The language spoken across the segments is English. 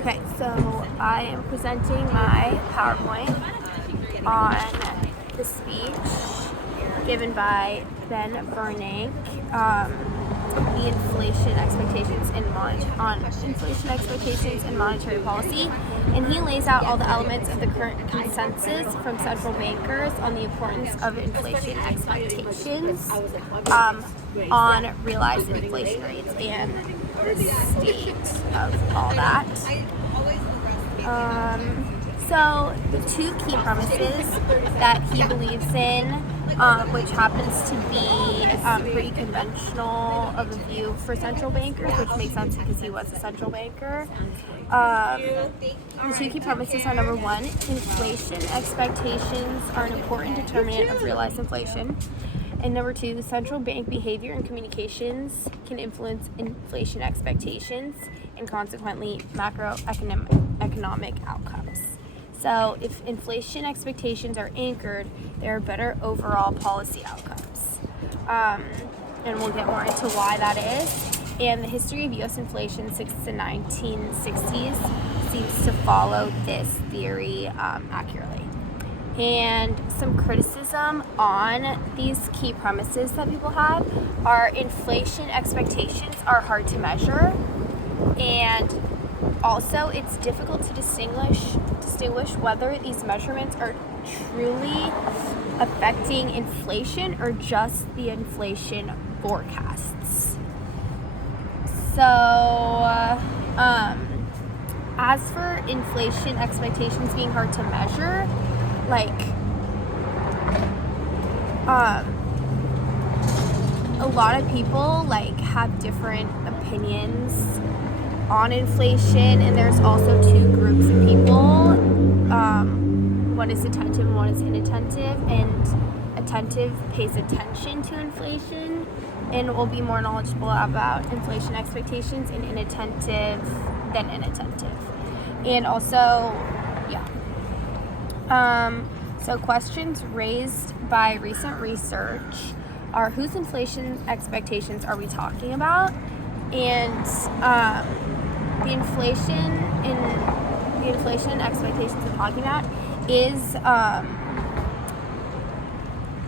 Okay, so I am presenting my PowerPoint on the speech given by Ben Bernanke, the inflation expectations and monetary policy, and he lays out all the elements of the current consensus from central bankers on the importance of inflation expectations on realized inflation rates and the state of all that. So the two key premises that he believes in, which happens to be pretty conventional of a view for central bankers, which makes sense because he was a central banker. The two key premises are: number one, inflation expectations are an important determinant of realized inflation. And number two, central bank behavior and communications can influence inflation expectations and consequently macroeconomic outcomes. So if inflation expectations are anchored, there are better overall policy outcomes. And we'll get more into why that is. And the history of U.S. inflation since the 1960s seems to follow this theory accurately. And some criticism on these key premises that people have are inflation expectations are hard to measure, and also it's difficult to distinguish whether these measurements are truly affecting inflation or just the inflation forecasts. So as for inflation expectations being hard to measure, a lot of people have different opinions on inflation, and there's also two groups of people. One is attentive and one is inattentive, and attentive pays attention to inflation and will be more knowledgeable about inflation expectations, and inattentive than inattentive. And also, so questions raised by recent research are: whose inflation expectations are we talking about? And the inflation expectations we're talking about is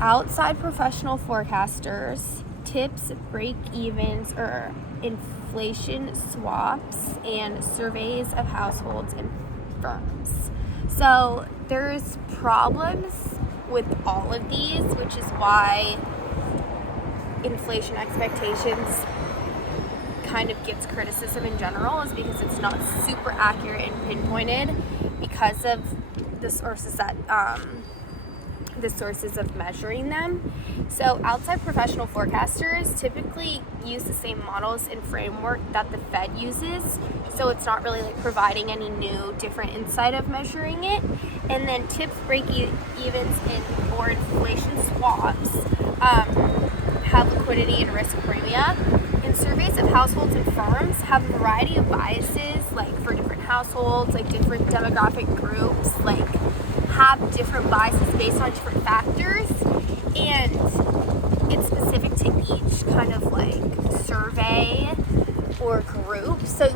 outside professional forecasters, tips, break-evens, or inflation swaps, and surveys of households and firms. So there's problems with all of these, which is why inflation expectations kind of gets criticism in general, is because it's not super accurate and pinpointed because of the sources of measuring them. So outside professional forecasters typically use the same models and framework that the Fed uses, so it's not really providing any new different insight of measuring it. And then tips, break-evens, or inflation swaps have liquidity and risk premia. And surveys of households and firms have a variety of biases, for different households, different demographic groups, have different biases based on different factors, and it's specific to each kind of survey or group. So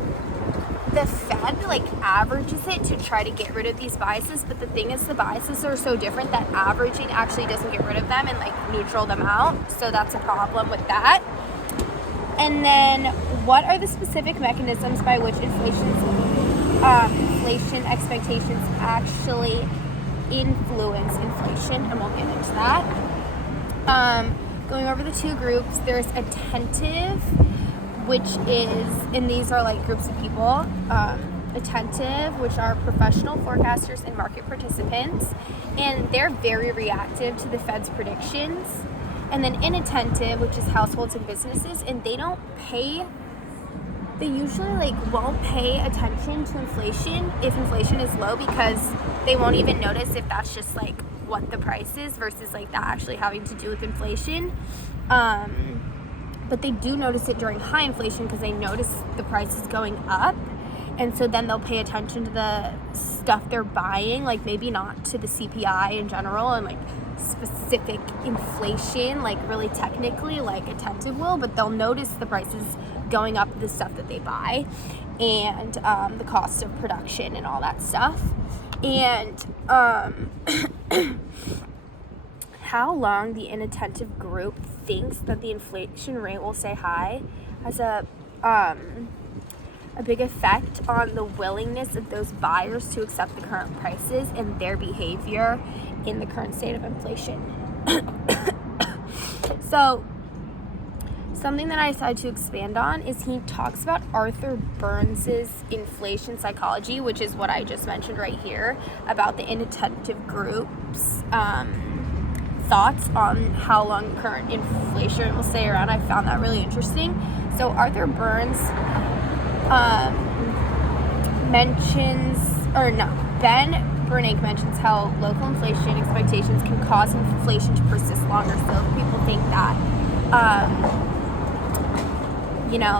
the Fed averages it to try to get rid of these biases, but the thing is, the biases are so different that averaging actually doesn't get rid of them and neutral them out. So that's a problem with that. And then, what are the specific mechanisms by which inflation expectations actually influence inflation? And we'll get into that. Going over the two groups, there's attentive, which is, and these are groups of people. Attentive, which are professional forecasters and market participants, and they're very reactive to the Fed's predictions. And then inattentive, which is households and businesses, and they usually won't pay attention to inflation if inflation is low, because they won't even notice if that's just what the price is versus that actually having to do with inflation. But they do notice it during high inflation because they notice the prices going up. And so then they'll pay attention to the stuff they're buying, maybe not to the CPI in general and specific inflation, really technically, attentive will, but they'll notice the prices going up, the stuff that they buy. and the cost of production and all that stuff. And how long the inattentive group thinks that the inflation rate will stay high has a big effect on the willingness of those buyers to accept the current prices and their behavior in the current state of inflation. So something that I decided to expand on is he talks about Arthur Burns's inflation psychology, which is what I just mentioned right here about the inattentive group's thoughts on how long the current inflation will stay around. I found that really interesting. So Arthur Burns Ben Bernanke mentions how local inflation expectations can cause inflation to persist longer. So if people think that,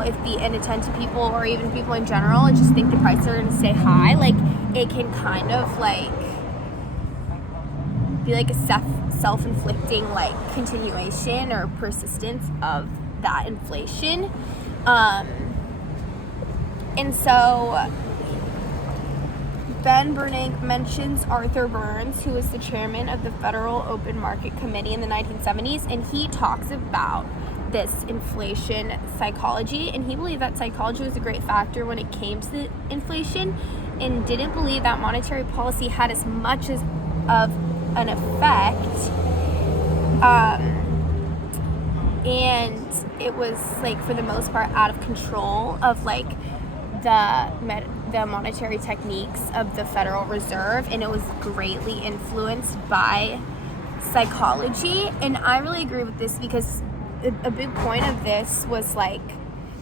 if the inattentive people or even people in general just think the prices are going to stay high, like it can kind of like be like a self-inflicting like continuation or persistence of that inflation. And so Ben Bernanke mentions Arthur Burns, who was the chairman of the Federal Open Market Committee in the 1970s, and he talks about this inflation psychology, and he believed that psychology was a great factor when it came to inflation, and didn't believe that monetary policy had as much of an effect, and it was like for the most part out of control of like the monetary techniques of the Federal Reserve, and it was greatly influenced by psychology. And I really agree with this because a big point of this was like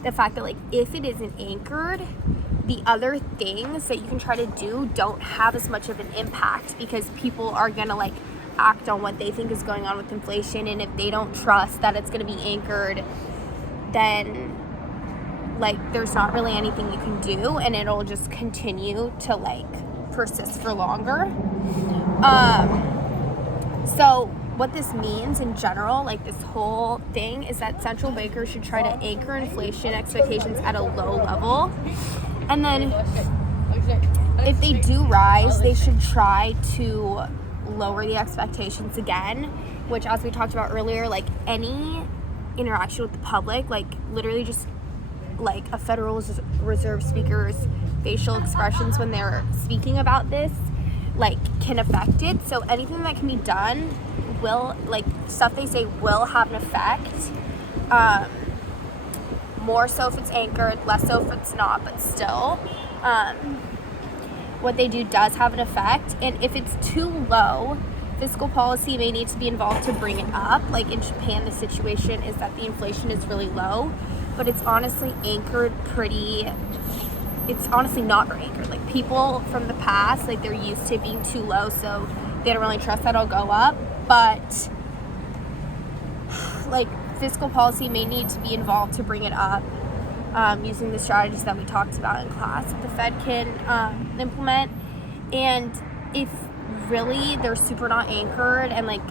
the fact that like if it isn't anchored, the other things that you can try to do don't have as much of an impact, because people are gonna like act on what they think is going on with inflation, and if they don't trust that it's gonna be anchored, then like there's not really anything you can do, and it'll just continue to like persist for longer. So what this means in general, like this whole thing, is that central bankers should try to anchor inflation expectations at a low level, and then if they do rise, they should try to lower the expectations again, which, as we talked about earlier, like any interaction with the public, like literally just like a Federal Reserve speaker's facial expressions when they're speaking about this like can affect it. So anything that can be done will, like stuff they say will have an effect, more so if it's anchored, less so if it's not, but still what they do does have an effect. And if it's too low, fiscal policy may need to be involved to bring it up. Like in Japan, the situation is that the inflation is really low, but it's honestly anchored it's honestly not very anchored. Like people from the past, like they're used to being too low, so they don't really trust that it'll go up. But like fiscal policy may need to be involved to bring it up, using the strategies that we talked about in class that the Fed can implement. And if really they're super not anchored and like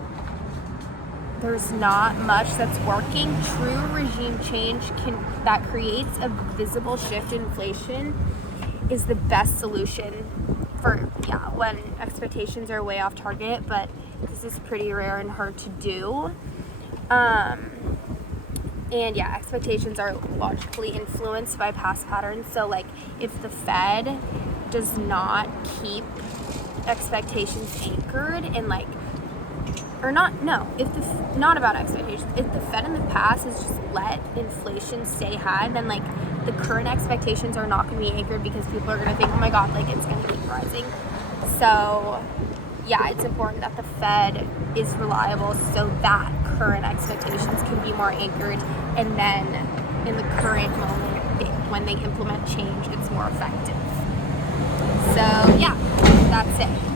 there's not much that's working, true regime change that creates a visible shift in inflation is the best solution for when expectations are way off target, but this is pretty rare and hard to do. And expectations are logically influenced by past patterns. So like if the Fed does not keep expectations anchored and like, or not about expectations. If the Fed in the past has just let inflation stay high, then like the current expectations are not going to be anchored, because people are going to think, oh my god, like it's going to keep rising. So it's important that the Fed is reliable so that current expectations can be more anchored, and then in the current moment when they implement change, it's more effective. So that's it.